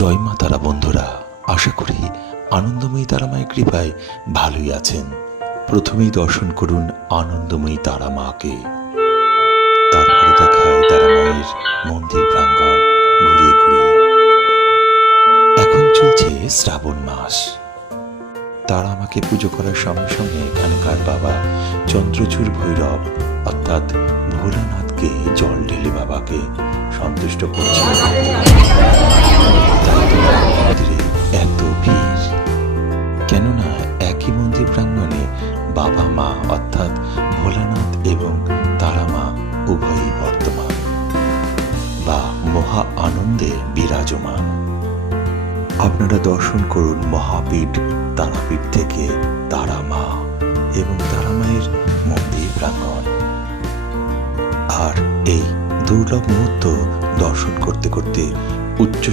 জয় মা তারা বন্ধুরা, আশা করি আনন্দময়ী তারামায়ের কৃপায় ভালোই আছেন। প্রথমেই দর্শন করুন আনন্দময়ী তারা মাকে, তারপরে দেখায় তারামায়ের মন্দির প্রাঙ্গণ ঘুরিয়ে ঘুরিয়ে। এখন চলছে শ্রাবণ মাস। তারা মাকে পুজো করার সঙ্গে সঙ্গে এখানকার বাবা চন্দ্রচূড় ভৈরব অর্থাৎ ভোলানাথকে জল ঢেলে বাবাকে সন্তুষ্ট করছে। মন্দিরে এত ভিড় কেননা একই মন্দির প্রাঙ্গণে বাবা মা অর্থাৎ ভোলানাথ এবং তারা মা উভয়ই বর্তমান বা মহা আনন্দে বিরাজমান। আপনারা দর্শন করুন মহাপীঠ তারাপীঠ থেকে তারা মা এবং তারা মায়ের মন্দির প্রাঙ্গণ। আর এই দুর্লভ মুহূর্ত দর্শন করতে করতে উচ্চ